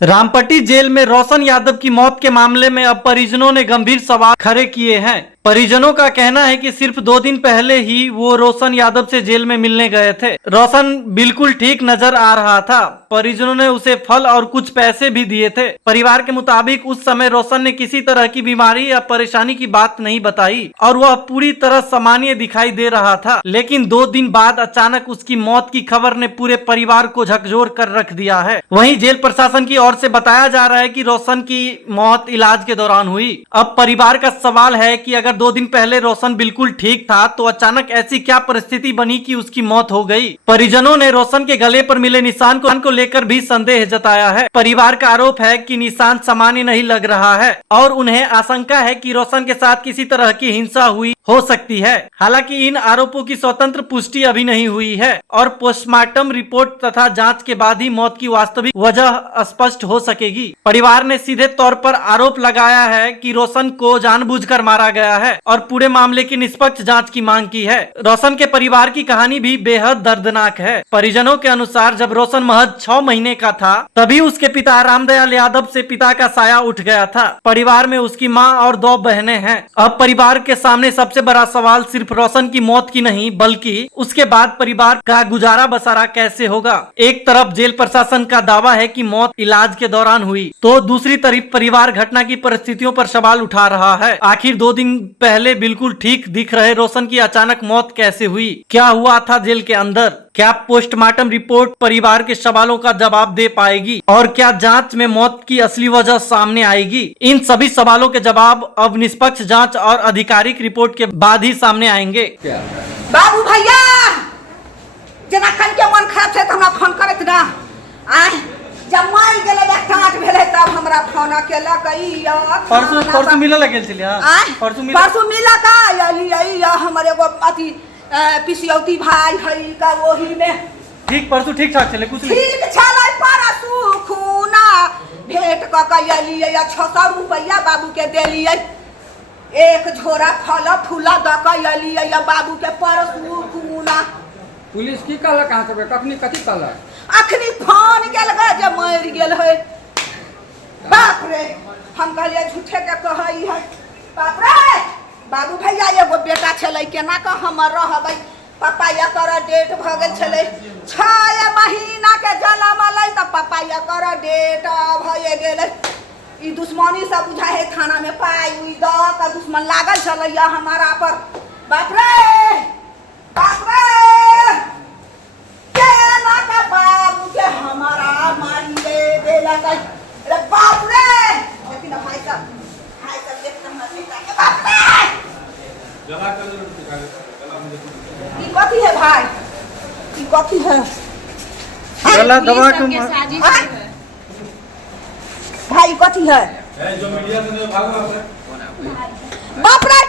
Rampatti jail में रोशन यादव की मौत के मामले में अब परिजनों ने गंभीर सवाल खड़े किए हैं। परिजनों का कहना है कि सिर्फ 2 दिन पहले ही वो रोशन यादव से जेल में मिलने गए थे। रोशन बिल्कुल ठीक नजर आ रहा था। परिजनों ने उसे फल और कुछ पैसे भी दिए थे। परिवार के मुताबिक उस समय रोशन ने किसी तरह की बीमारी या परेशानी की बात नहीं बताई और वह पूरी तरह सामान्य दिखाई दे रहा था। लेकिन 2 दिन बाद अचानक उसकी मौत की खबर ने पूरे परिवार को झकझोर कर रख दिया है। वहीं जेल प्रशासन की ओर से बताया जा रहा है कि रोशन की मौत इलाज के दौरान हुई। अब परिवार का सवाल है कि अगर 2 दिन पहले रोशन बिल्कुल ठीक था तो अचानक ऐसी क्या परिस्थिति बनी कि उसकी मौत हो गई। परिजनों ने रोशन के गले पर मिले निशान को लेकर भी संदेह जताया है। परिवार का आरोप है कि निशान सामान्य नहीं लग रहा है और उन्हें आशंका है कि रोशन के साथ किसी तरह की हिंसा हुई हो सकती है। हालांकि इन आरोपों की स्वतंत्र पुष्टि अभी नहीं हुई है और पोस्टमार्टम रिपोर्ट तथा जांच के बाद ही मौत की वास्तविक वजह स्पष्ट हो सकेगी। परिवार ने सीधे तौर पर आरोप लगाया है कि रोशन को जानबूझकर मारा गया है और पूरे मामले की निष्पक्ष जांच की मांग की है। रोशन के परिवार की कहानी भी बेहद दर्दनाक है। परिजनों के अनुसार जब रोशन महज 6 महीने का था तभी उसके पिता रामदयाल यादव से पिता का साया उठ गया था। परिवार में उसकी माँ और 2 बहनें हैं। अब परिवार के सामने सबसे बड़ा सवाल सिर्फ रोशन की मौत की नहीं बल्कि उसके बाद परिवार का गुजारा बसारा कैसे होगा। एक तरफ जेल प्रशासन का दावा है कि मौत इलाज के दौरान हुई तो दूसरी तरफ परिवार घटना की परिस्थितियों पर सवाल उठा रहा है। आखिर 2 दिन पहले बिल्कुल ठीक दिख रहे रोशन की अचानक मौत कैसे हुई, क्या हुआ था जेल के अंदर, क्या पोस्टमार्टम रिपोर्ट परिवार के सवालों का जवाब दे पाएगी और क्या जांच में मौत की असली वजह सामने आएगी। इन सभी सवालों के जवाब अब निष्पक्ष जांच और आधिकारिक रिपोर्ट के बाद ही सामने आएंगे। बाबू भैया जना कन के मन खराब छे त हमरा फोन करत ना आ जब मार गेले डांट भेले तब हमरा फोन केला कइया परसों मिला लगेल छले। परसों मिला का यली हमर एगो अथी पिसियौती भाई हई का वही में ठीक परसों ठीक ठाक चले कुछ ठीक छलै। परसों खूना भेंट क कयली 600 रुपया बाबू के देलिए। एक झोरा फल फूला द कयली बाबू के परसों खूना। पुलिस की कहला कहां से कखनी कथी कहला अखनी फोन गेल ग जे मर गेल है। बाप रे हम कहलिए झूठे के कहई है। बाप रे बाबू भैया एगो बेटा छलै केना क हम रहबै। पापा एकर डेट भ गेल छलै 6 महीना के जन्म लै त पापा एकर डेट भए गेलै। ई दुश्मनी सब बुझा है थाना में पाई उई द का दुश्मन लागल छलै हमारा पर। बाप रे केना का बाबू के हमारा मारिए देला कई। अरे बाप रे लेकिन भाई साहब एक नंबर से के बाप रे जला कर गला मुझे ई कथी है भाई, ई कथी है गला दबा के भाई कथी है जो मीडिया से भाग रहा है। बाप रे